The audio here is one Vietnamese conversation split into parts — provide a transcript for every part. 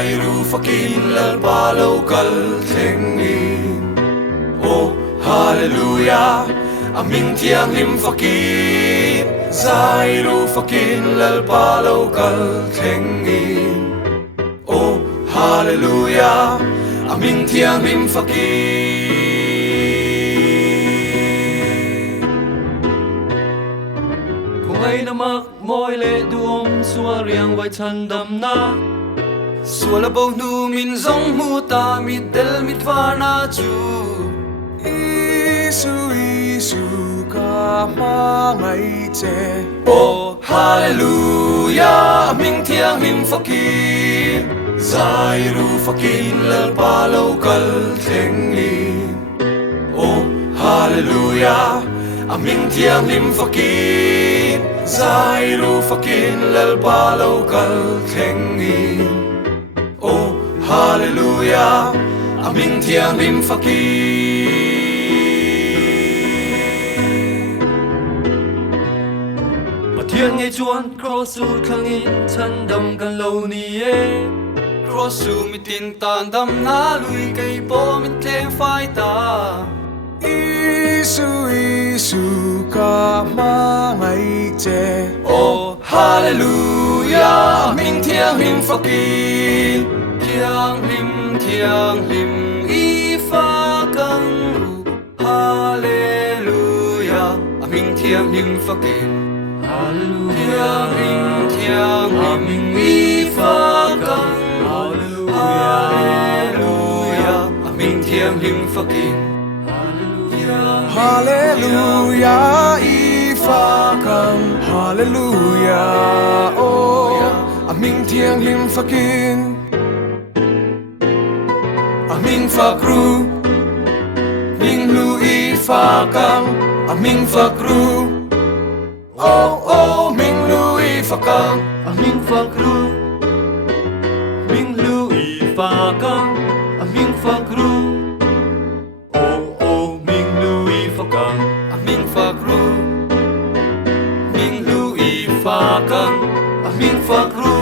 Sairo Fakin lalpalo kal Thengin. Oh hallelujah, Hming Thianghlim Fakin. Sairo Fakin lalpalo kal Thengin. Oh hallelujah, Hming Thianghlim Fakin. Khawngaihnna mak moi le duom sua riang vai chan dam na Sua la bầu nu min zong mu ta mi tel mi twa na chu. Isu Isu ka ma ngai che. Oh hallelujah, Hming Thianghlim Fakin. Sairo Fakin lalpalo kal Thengin. Oh hallelujah, Hming Thianghlim Fakin. Sairo Fakin lalpalo kal Thengin. Oh hallelujah, Hming Thianghlim Fakin. Pathian ngay chuan cross su thangin chan dam kan lo ni e Cross su mi tin tan dam na lui cây po min tleng phai ta. Isu Isu ka ma ngai che. Oh hallelujah, Hming Thianghlim Fakin. Thianghlim I fa kang ru. Hallelujah, Hming Thianghlim Fakin. Thianghlim I fa kang. Hallelujah, Hming Thianghlim Fakin. Hallelujah, ifa kang hallelujah. Oh, Hming Thianghlim Fakin. Hming fakru, Hming lu ifa kang. Hming fakru. Oh oh, Hming lu ifa kang. Hming fakru Hming lu ifa kang Hming fakru. Oh oh, Hming lu ifa kang Hming fakru. Hming lu ifa kang. Hming fakru.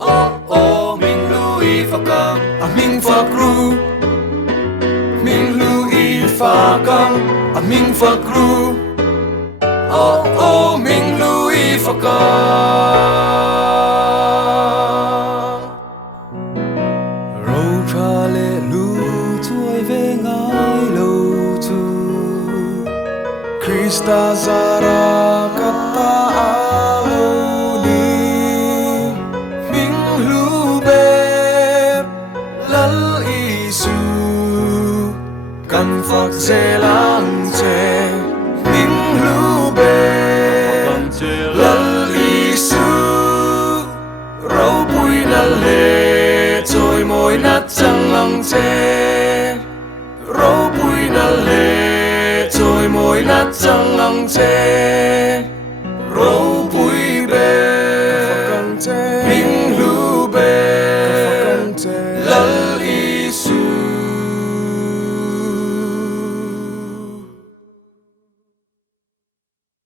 Oh oh, Hming lu ifa kang. Hming fakru. Hming lu ifa kang. Hming fakru. Oh oh, Hming lu ifa kang. Râu tra lệ lu chuối về ngài lâu chu. Krista zara kata alo ni. Hming lu bếp lal Isu kan phak dê lang che. Hming lu bếp lal Isu ropui lal le trôi môi nát chẳng lăng che. Ropui lal le trôi môi nát chẳng lăng che.